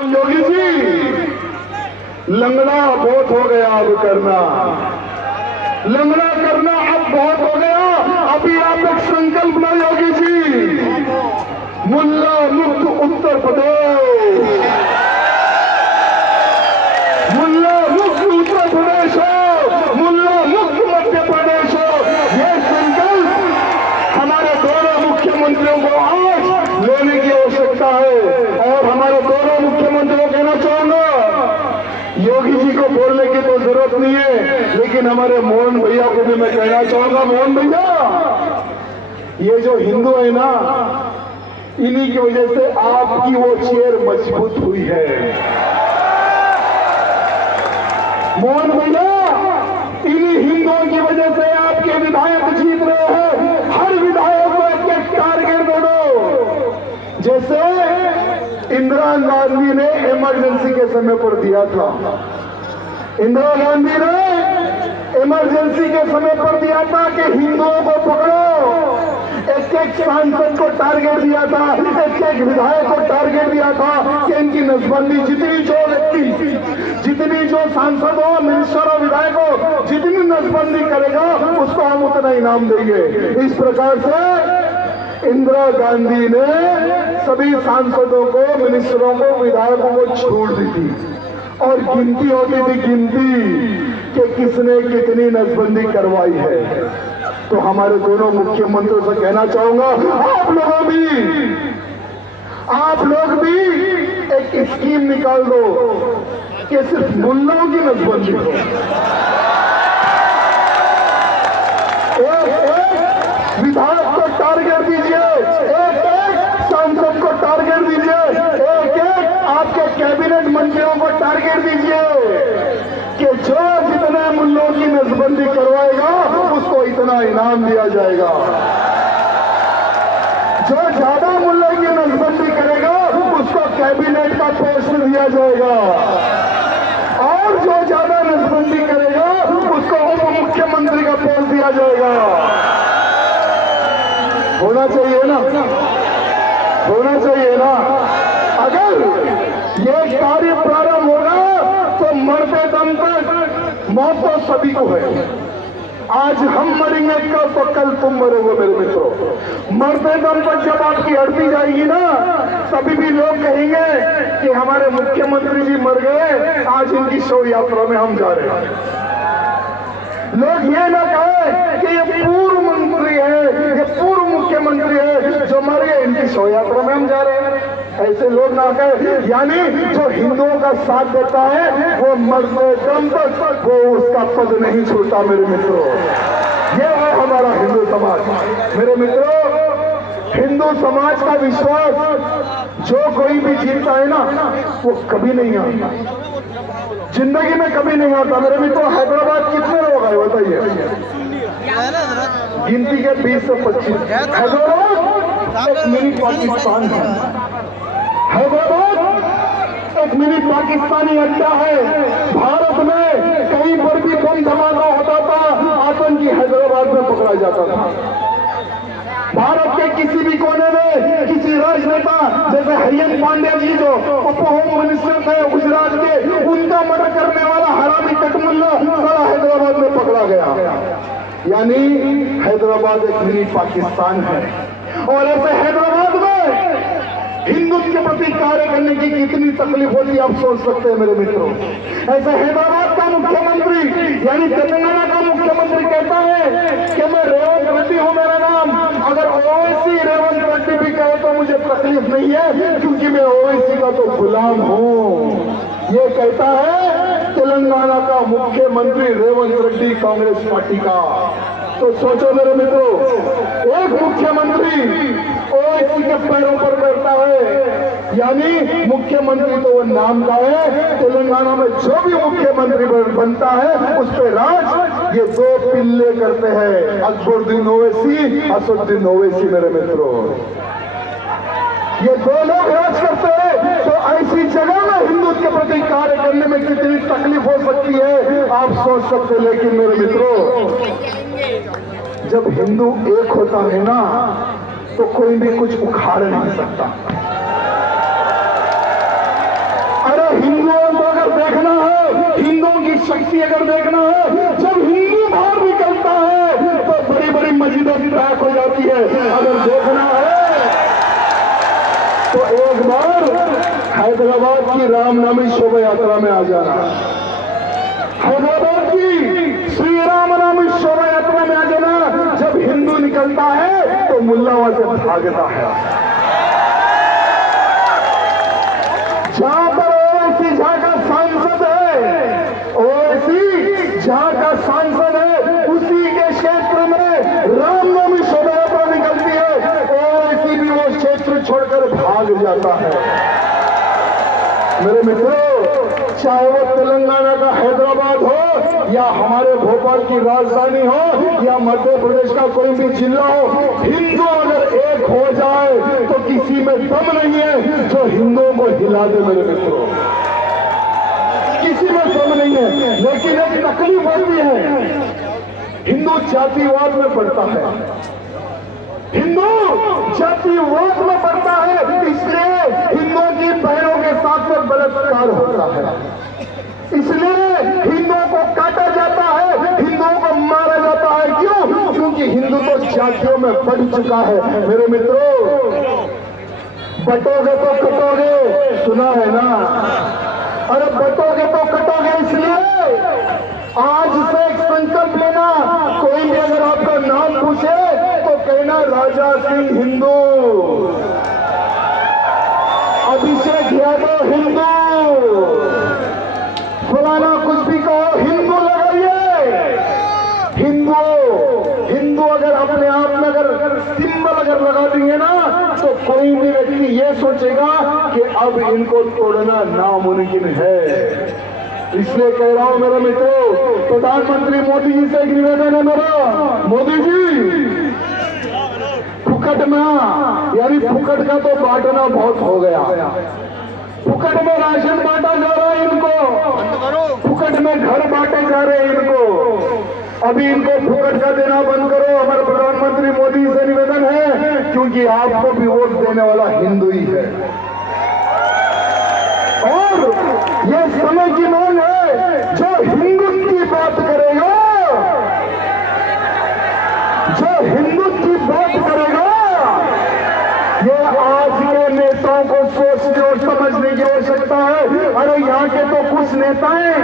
योगी जी, लंगड़ा बहुत हो गया अब करना, लंगड़ा करना अब बहुत हो गया। अभी आप एक संकल्प लो योगी जी, मुल्ला मुक्त उत्तर प्रदेश, मुल्ला मुक्त उत्तर प्रदेश हो, मुल्ला मुक्त मध्य प्रदेश हो। ये संकल्प हमारे दोनों मुख्यमंत्रियों को आज लेने की आवश्यकता है। और हमारे दोनों मुख्यमंत्रियों को कहना चाहूंगा, योगी जी को बोलने की तो जरूरत नहीं है, लेकिन हमारे मोहन भैया को भी मैं कहना चाहूंगा, मोहन भैया, ये जो हिंदू है ना, इन्हीं की वजह से आपकी वो चेयर मजबूत हुई है। मोहन भैया, इन्हीं हिंदुओं की वजह से आपके विधायक जीत रहे हैं। हर विधायक को एक एक टारगेट दे दो, जैसे इंदिरा गांधी ने इमरजेंसी के समय पर दिया था। इंदिरा गांधी ने इमरजेंसी के समय पर दिया था कि हिंदुओं को पकड़ो। एक एक सांसद को टारगेट दिया था, एक एक विधायक को टारगेट दिया था कि इनकी नसबंदी, जितनी जो व्यक्ति, जितनी जो सांसद हो, मिनिस्टर हो, विधायक हो, जितनी नसबंदी करेगा उसको हम उतना इनाम देंगे। इस प्रकार से इंदिरा गांधी ने सभी सांसदों को, मिनिस्टरों को, विधायकों को छोड़ दी थी और गिनती होती थी, गिनती कि किसने कितनी नसबंदी करवाई है। तो हमारे दोनों मुख्यमंत्रियों से कहना चाहूंगा, आप लोग भी एक स्कीम निकाल दो कि सिर्फ मुल्लों की नसबंदी हो। एक विधायक को टारगेट दीजिए, एक सांसद को टारगेट दीजिए, एक आपके कैबिनेट मंत्रियों को टारगेट दीजिए कि जो जितने मुल्लों की नसबंदी करवाएगा उसको इतना इनाम दिया जाएगा। जो ज्यादा मुल्लों की नसबंदी करेगा उसको कैबिनेट का पोस्ट दिया जाएगा, और जो ज्यादा नसबंदी करेगा उसको उप मुख्यमंत्री का पोस्ट दिया जाएगा। होना चाहिए ना, होना चाहिए ना। अगर ये कार्य प्रारंभ होगा तो मरते दम तक मौत तो सभी को है। आज हम मरेंगे कल तो कल तुम मरोगे मेरे मित्रों। मरते दम तक जब आपकी हड़ती जाएगी ना, तभी भी लोग कहेंगे कि हमारे मुख्यमंत्री जी मर गए, आज इनकी शव यात्रा में हम जा रहे हैं। लोग ये ना कहे कि ये पूर्व मंत्री है, ये पूर्व मुख्यमंत्री है जो मर गए, इनकी शव यात्रा में हम जा रहे हैं। ऐसे लोग ना कहे। यानी जो हिंदुओं का साथ देता है वो मरते दम तक वो उसका पद नहीं छूटता मेरे मित्रों। ये है हमारा हिंदू समाज। मेरे मित्रों, हिंदू समाज का विश्वास जो कोई भी जीतता है ना, वो कभी नहीं आता, जिंदगी में कभी नहीं आता। मेरे मित्रों, हैदराबाद कितने लोग आए बताइए? गिनती के 20 से 25। हैदराबाद एक मिनी पाकिस्तान है। हैदराबाद एक मिनी पाकिस्तानी अड्डा है। भारत में कहीं पर भी बम धमाका होता था, आतंकी हैदराबाद में पकड़ा जाता था। भारत के किसी भी कोने में किसी राजनेता, जैसे हरियन पांड्या जी जो उप होम मिनिस्टर थे गुजरात के, उनका मर्डर करने वाला हरामी कटमुल्ला सारा हैदराबाद में पकड़ा गया। यानी हैदराबाद एक मिनी पाकिस्तान है। और ऐसे हैदराबाद में हिंदुत्व के प्रति कार्य करने की कितनी तकलीफ होती है आप सोच सकते हैं मेरे मित्रों। ऐसे हैदराबाद का मुख्यमंत्री यानी तेलंगाना का मुख्यमंत्री कहता है कि मैं रेवंत रेड्डी हूं मेरा नाम। अगर ओवैसी रेवंत रेड्डी भी कहे तो मुझे तकलीफ नहीं है, क्योंकि मैं ओवैसी का तो गुलाम हूं। ये कहता है तेलंगाना का मुख्यमंत्री रेवंत रेड्डी, कांग्रेस पार्टी का। तो सोचो मेरे मित्रों, एक मुख्यमंत्री ओवैसी के पैरों पर बैठता है, यानी मुख्यमंत्री तो वो नाम का है। तेलंगाना में जो भी मुख्यमंत्री बनता है उस पर राज ये दो पिल्ले करते हैं, अकबरुद्दीन ओवैसी, असदुद्दीन ओवैसी। मेरे मित्रों, ये दो लोग राज करते हैं। तो ऐसी जगह में हिंदुत्व के प्रति कार्य करने में कितनी तकलीफ हो सकती है आप सोच सकते हैं। लेकिन मेरे मित्रों, जब हिंदू एक होता है ना, तो कोई भी कुछ उखाड़ नहीं सकता। खुशी अगर देखना है, जब हिंदू बाहर निकलता है तो बड़ी बड़ी मस्जिदों की पैक हो जाती है। अगर देखना है तो एक बार हैदराबाद की रामनवमी शोभा यात्रा में आ जाना। हैदराबाद की श्री रामनवमी शोभा यात्रा में आ जाना। जब हिंदू निकलता है तो मुल्ला वहां से भागता है। जहां पर ओवैसी झा का सांसद है, ओवैसी झा का सांसद है, उसी के क्षेत्र में रामनवमी शोभा यात्रा निकलती है। ओवैसी भी वो क्षेत्र छोड़कर भाग जाता है। मेरे मित्रों, चाहे वो तेलंगाना का हैदराबाद हो या हमारे भोपाल की राजधानी हो या मध्य प्रदेश का कोई भी जिला हो, हिंदू अगर एक हो जाए तो किसी में दम नहीं है जो हिंदुओं को हिला दे। मेरे मित्रों, किसी में दम नहीं है। लेकिन एक तकलीफ होती है, हिंदू जातिवाद में पड़ता है, हिंदू जातिवाद में पड़ता है, इसलिए हिंदुओं की बहनों के साथ में बलात्कार होता है, इसलिए हिंदुओं को काटा जाता है, हिंदुओं को मारा जाता है। क्यों? क्योंकि हिंदू तो जातियों में बढ़ चुका है। मेरे मित्रों, बटोगे तो कटोगे, सुना है ना? अरे बटोगे तो कटोगे, इसलिए आज से एक संकल्प लेना। कोई भी अगर आपका नाम पूछे तो कहना राजा सिंह हिंदू, अभिषेक यादव हिंदू, फलाना कुछ भी कहो, हिंदू लगाइए। हिंदू अगर अपने आप में अगर सिंबल अगर लगा देंगे ना तो कोई भी व्यक्ति ये सोचेगा कि अब इनको तोड़ना नामुमकिन है। इसलिए कह रहा हूं मेरे मित्रों, प्रधानमंत्री मोदी जी से एक निवेदन है मेरा। मोदी जी, फुकट में, यानी फुकट का तो बांटना बहुत हो गया। फुकट में राशन बांटा जा रहा है इनको, फुकट में घर बांटे जा रहे हैं इनको। अभी इनको फुकट का देना बंद करो। हमारे प्रधानमंत्री मोदी से निवेदन है, क्योंकि आपको भी वोट देने वाला हिंदू ही है और ये समय की मांग है। जो हिंदुत्व की बात करेगा, जो हिंदुत्व की बात करेगा, ये आज के नेताओं को सोचने और समझने की आवश्यकता है। अरे यहाँ के तो कुछ नेताएं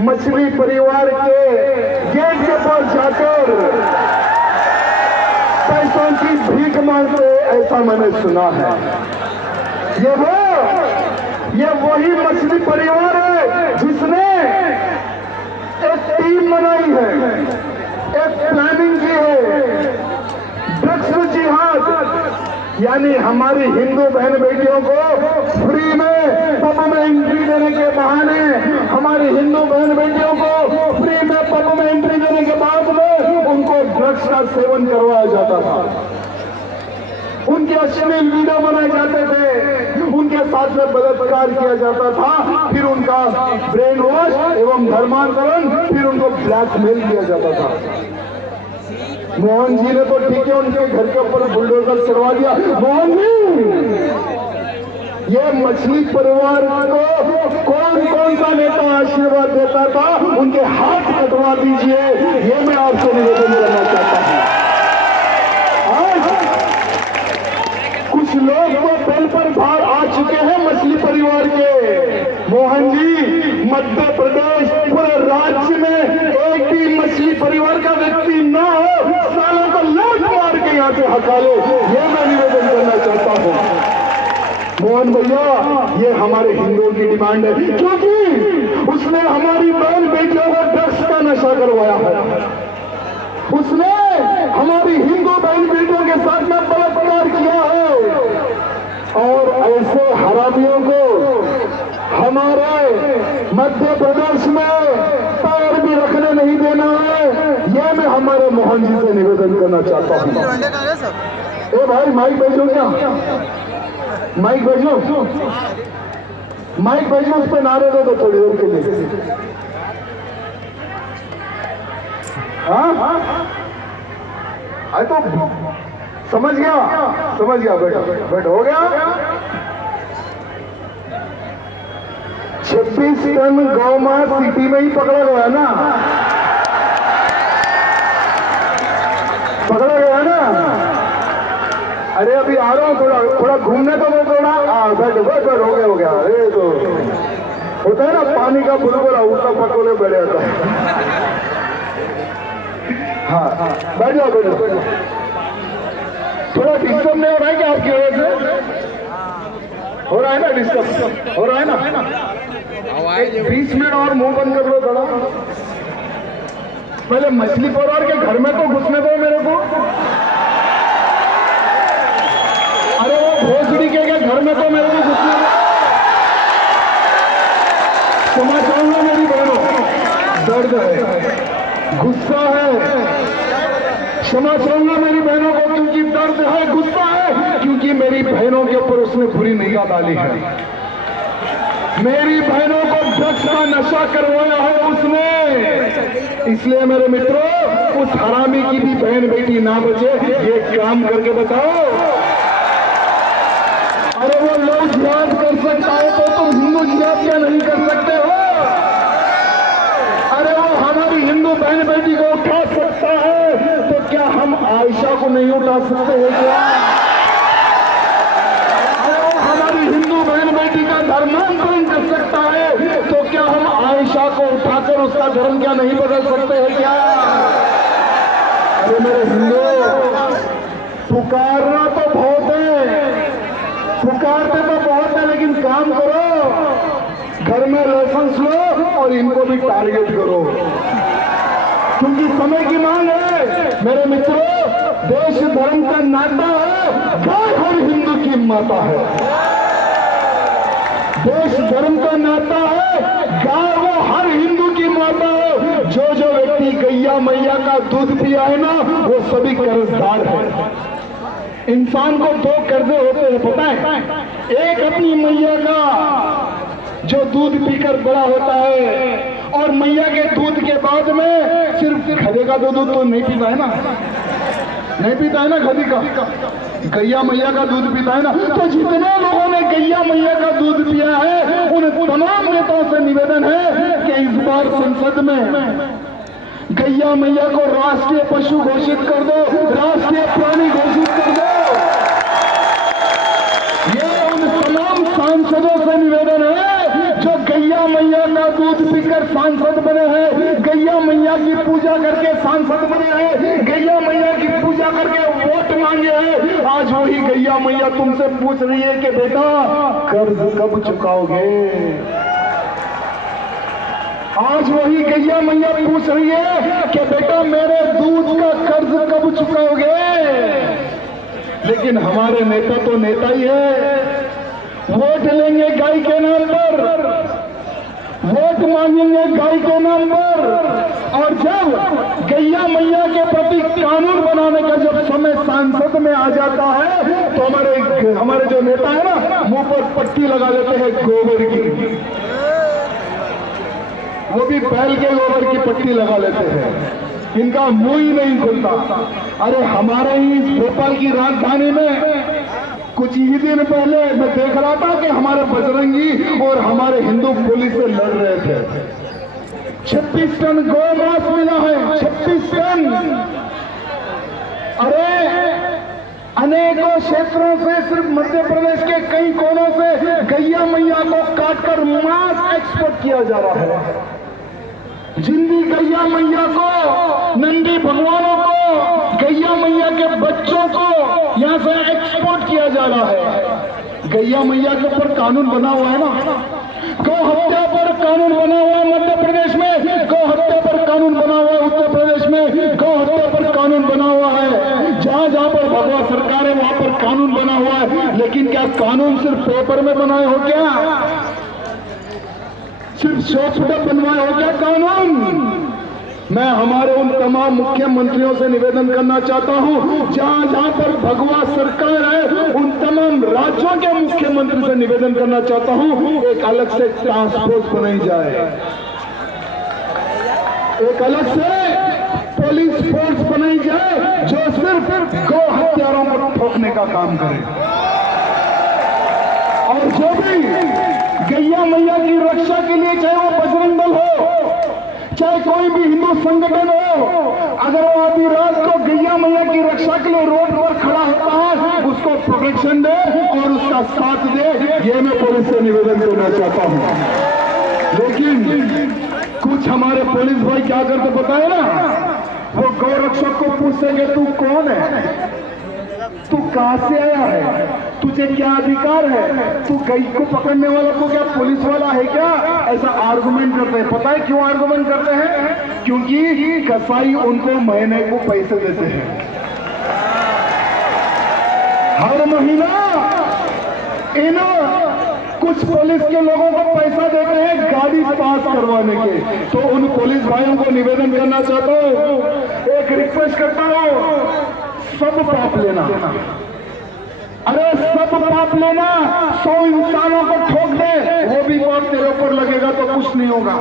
मछली परिवार के गेट के पास जाकर पैसों की भीख मांगते, ऐसा मैंने सुना है। ये वही मछली परिवार है जिसने एक टीम बनाई है, एक प्लानिंग की है, ड्रग्स जिहाद, यानी हमारी हिंदू बहन बेटियों को फ्री में पब में एंट्री देने के बहाने, हमारी हिंदू बहन बेटियों को फ्री में पब में एंट्री देने के बाद में उनको ड्रग्स का सेवन करवाया जाता था, उनके अश्लील वीडियो बनाए जाते थे, उनके साथ में बलात्कार किया जाता था, फिर उनका ब्रेन वॉश एवं धर्मांतरण, फिर उनको ब्लैकमेल किया जाता था। मोहन जी ने तो ठीक है उनके घर के ऊपर बुलडोजर चढ़वा दिया। मोहन जी, ये मछली परिवार को कौन कौन सा नेता आशीर्वाद देता था, उनके हाथ कटवा दीजिए, ये मैं आपसे निवेदन करना चाहता हूं। आज कुछ लोग तो बेल पर बाहर आ चुके हैं मछली परिवार के। मोहन जी, मध्य प्रदेश पूरे राज्य में एक भी मछली परिवार का व्यक्ति ना हो, सालों को लात मार के यहाँ से हटा लो, ये मैं निवेदन करना चाहता हूँ। मोहन भैया, ये हमारे हिंदुओं की डिमांड है, क्योंकि उसने हमारी बहन बेटियों को ड्रग्स का नशा करवाया है, उसने हमारी हिंदू बहन बेटियों के साथ में बलात्कार किया है, और ऐसे हरामियों को हमारे मध्य प्रदेश में पैर भी रखने नहीं देना है। ये मैं हमारे मोहन जी से निवेदन करना चाहता हूँ। ए भाई, माइक भेजो, क्या माइक भेजो, माइक भेजो, उस पर नारे दो थोड़ी देर के लिए। हाँ, तो समझ गया बेटा, बैठ हो गया। 26 टन गौ मांस सिटी में ही पकड़ा गया ना, पकड़ा गया ना। अरे अभी आ रहा हूँ, थोड़ा घूमने तो मैं थोड़ा बैठ हो गया। अरे तो होता है ना पानी का बुलबुला उसका पटोले बैठ जाता है। हाँ बैठ जाओ बैठ जाओ। थोड़ा डिस्टर्ब नहीं हो रहा है क्या आपकी वजह से? हो रहा है ना डिस्टर्ब, हो रहा है ना? 20 मिनट और मुंह बंद कर लो थोड़ा। पहले मछली परिवार के घर में तो घुसने दो मेरे को। अरे वो भोसड़ी के घर में तो मेरे को घुसने दो। क्षमा चाहूंगा मेरी बहनों, दर्द है, गुस्सा है। क्षमा चाहूंगा मेरी बहनों को, क्योंकि दर्द है, गुस्सा है, क्योंकि मेरी बहनों के ऊपर उसने बुरी निगाह डाली है। मेरी बहनों को ड्रग्स का नशा करवाया है उसने। इसलिए मेरे मित्रों, उस हरामी की भी बहन बेटी ना बचे, ये काम करके बताओ। अरे वो लोग जिहाद कर सकता है तो तुम हिंदू जिहाद क्या नहीं कर सकते हो? अरे वो हमारी हिंदू बहन बेटी को उठा सकता है तो क्या हम आयशा को नहीं उठा सकते हैं क्या? अरे वो हमारी हिंदू बहन बेटी का धर्मांतरण कर सकता है तो क्या हम आयशा को उठाकर उसका धर्म क्या नहीं बदल सकते हैं क्या? अरे मेरे हिंदू, पुकारना तो बहुत है, पुकारते तो बहुत है, लेकिन काम करो। घर में लाइसेंस लो और इनको भी टारगेट करो, क्योंकि समय की मांग है। मेरे मित्रों, देश धर्म का नाता है, गाय हर हिंदू की माता है। देश धर्म का नाता है, गाय वो हर हिंदू की माता है। जो जो व्यक्ति गैया मैया का दूध पिया है ना, वो सभी कर्जदार है। इंसान को दो कर्जे होते हैं पता है? एक अपनी मैया का जो दूध पीकर बड़ा होता है, और मैया के दूध के बाद में सिर्फ गधे का दूध तो नहीं पीता है ना, नहीं पीता है ना गधे का, गैया मैया का दूध पीता है ना। तो जितने लोगों ने गैया मैया का दूध पिया है, उन तमाम नेताओं से निवेदन है कि इस बार संसद में गैया मैया को राष्ट्रीय पशु घोषित कर दो, राष्ट्रीय प्राणी घोषित कर दो। ये उन तमाम सांसदों से निवेदन है जो गैया मैया का दूध पीकर सांसद बने हैं, गैया मैया की पूजा करके सांसद बने हैं, गैया मैया की पूजा करके वोट मांगे हैं। आज वही गैया मैया तुमसे पूछ रही है कि बेटा कर्ज कब चुकाओगे? आज वही गैया मैया पूछ रही है कि बेटा मेरे दूध का कर्ज कब चुकाओगे? लेकिन हमारे नेता तो नेता ही है, वोट लेंगे गाय के नाम पर, वोट मांगेंगे गाय के नाम पर, और जब गैया मैया के प्रति कानून बनाने का जब समय सांसद में आ जाता है तो हमारे जो नेता है ना, मुंह पर पट्टी लगा लेते हैं गोबर की, वो भी बैल के गोबर की पट्टी लगा लेते हैं, इनका मुंह ही नहीं खुलता। अरे हमारे ही भोपाल की राजधानी में कुछ ही दिन पहले मैं देख रहा था कि हमारे बजरंगी और हमारे हिंदू पुलिस से लड़ रहे थे। 26 टन गौ मांस मिला है, 26 टन। अरे अनेकों क्षेत्रों से, सिर्फ मध्य प्रदेश के कई कोनों से गैया मैया को काटकर मांस एक्सपोर्ट किया जा रहा है। जिंदी गैया मैया को, नंदी भगवानों को, गैया मैया के बच्चों को यहां से एक्सपोर्ट किया जा रहा है। गैया मैया के ऊपर कानून बना हुआ है ना, गौ हत्या पर कानून बना हुआ है मध्य प्रदेश में, गौ हत्या पर कानून बना हुआ है उत्तर प्रदेश में, गौ हत्या पर कानून बना हुआ है। जहां जहां पर भगवा सरकार है वहां पर कानून बना हुआ है। लेकिन क्या कानून सिर्फ पेपर में बनाए हो क्या? सिर्फ शौक पर बनवाए हो क्या कानून? मैं हमारे उन तमाम मुख्यमंत्रियों से निवेदन करना चाहता हूं, जहां जहां पर भगवा सरकार है उन तमाम राज्यों के मुख्यमंत्री से निवेदन करना चाहता हूं, एक अलग से टास्क फोर्स बनाई जाए, एक अलग से पुलिस फोर्स बनाई जाए जो सिर्फ गौ हत्यारों को ठोकने का काम करे, और जो भी गैया मैया की रक्षा के लिए, चाहे वो बजरंग दल हो, चाहे कोई भी हिंदू संगठन हो, अगर वो आधी रात को गैया मैया की रक्षा के लिए रोड पर खड़ा होता है, उसको प्रोटेक्शन दे और उसका साथ दे, ये मैं पुलिस से निवेदन करना चाहता हूं। लेकिन कुछ हमारे पुलिस भाई क्या करते पता है ना, वो गौरक्षक को पूछेंगे तू कौन है, तू कहां से आया है, तुझे क्या अधिकार है, तू गई को पकड़ने वाला को क्या पुलिस वाला है क्या, ऐसा आर्गुमेंट करते हैं। पता है क्यों आर्गुमेंट करते हैं? क्योंकि कसाई उनको महीने को पैसे देते हैं, हर महीना इन कुछ पुलिस के लोगों को पैसा देते हैं गाड़ी पास करवाने के। तो उन पुलिस भाइयों को निवेदन करना चाहता हूं, एक रिक्वेस्ट करता हूं, सब पाप लेना, अरे सब पाप लेना, 100 इंसानों को ठोक दे, वो भी पाप तेरे ऊपर लगेगा तो कुछ नहीं होगा।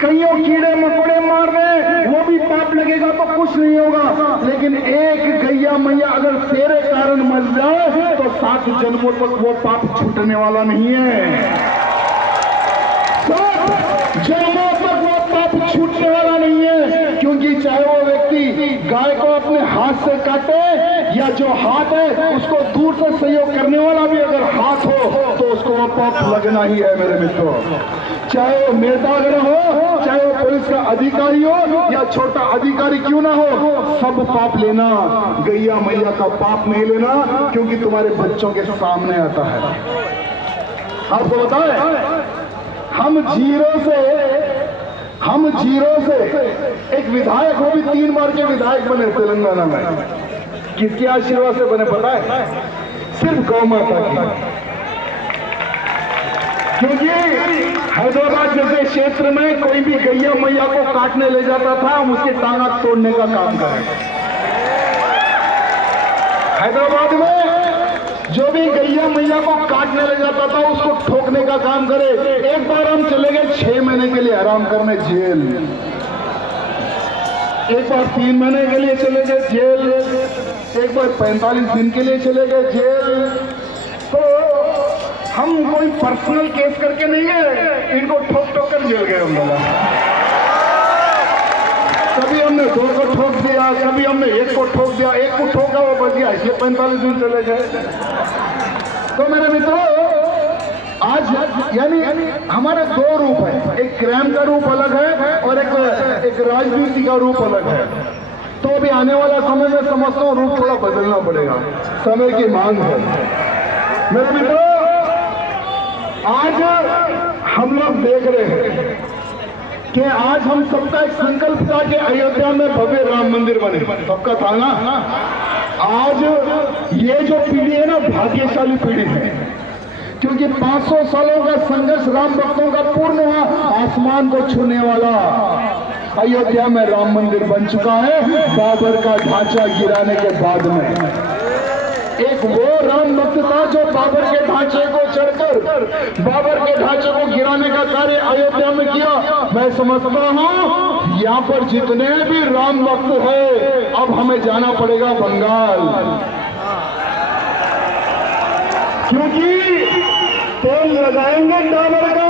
कईयों कीड़े मकोड़े मार दे, वो भी पाप लगेगा तो कुछ नहीं होगा। लेकिन एक गैया मैया अगर तेरे कारण मर जाए तो 7 जन्मों तक वो पाप छूटने वाला नहीं है, 7 जन्मों तक वो पाप छूटने वाला नहीं है। क्योंकि चाहे वो व्यक्ति गाय को अपने हाथ से काटे या जो हाथ है उसको दूर से सहयोग करने वाला भी अगर हाथ हो तो उसको वो पाप लगना ही है मेरे मित्रों। चाहे वो नेतागण हो, चाहे वो पुलिस का अधिकारी हो या छोटा अधिकारी क्यों ना हो, सब पाप लेना, गैया मैया का पाप नहीं लेना, क्योंकि तुम्हारे बच्चों के सामने आता है। आपको बताएं, हम जीरो से एक विधायक, वो भी 3 बार के विधायक बने तेलंगाना में। किसके आशीर्वाद से बने पता है? सिर्फ गौ माता की। क्योंकि हैदराबाद जैसे क्षेत्र में कोई भी गैया मैया को काटने ले जाता था, हम उसके टांगा तोड़ने का काम करें। हैदराबाद में जो भी गैया मैया को काटने ले जाता था उसको ठोकने का काम करे। एक बार हम चले गए 6 महीने के लिए आराम करने जेल, एक बार 3 महीने के लिए चले गए जेल, एक बार 45 दिन के लिए चले गए जेल। तो हम कोई पर्सनल केस करके नहीं गए, इनको ठोक ठोक कर जेल गए हम लोग। कभी हमने 2 को ठोक दिया, कभी हमने 1 को ठोक दिया, 1 को ठोका वो बच गया, इसलिए 45 दिन चले गए। तो मेरे मित्रों, आज यानी हमारे 2 रूप है, एक क्राइम का रूप अलग है और एक राजनीति का रूप अलग है। तो अभी आने वाला समय में समझता हूँ रूप थोड़ा बदलना पड़ेगा, समय की मांग है। मेरे मित्रों, आज हम लोग देख रहे हैं कि आज हम सबका एक संकल्प था कि अयोध्या में भव्य राम मंदिर बने, सबका था ना। आज ये जो पीढ़ी है ना, भाग्यशाली पीढ़ी है, क्योंकि 500 सालों का संघर्ष राम भक्तों का पूर्ण हुआ, आसमान को छूने वाला अयोध्या में राम मंदिर बन चुका है। बाबर का ढांचा गिराने के बाद में एक वो राम भक्त था जो बाबर के ढांचे को चढ़कर बाबर के ढांचे को गिराने का कार्य अयोध्या में किया। मैं समझता हूँ यहाँ पर जितने भी राम भक्त हैं, अब हमें जाना पड़ेगा बंगाल, क्योंकि तेल लगाएंगे डाबर का।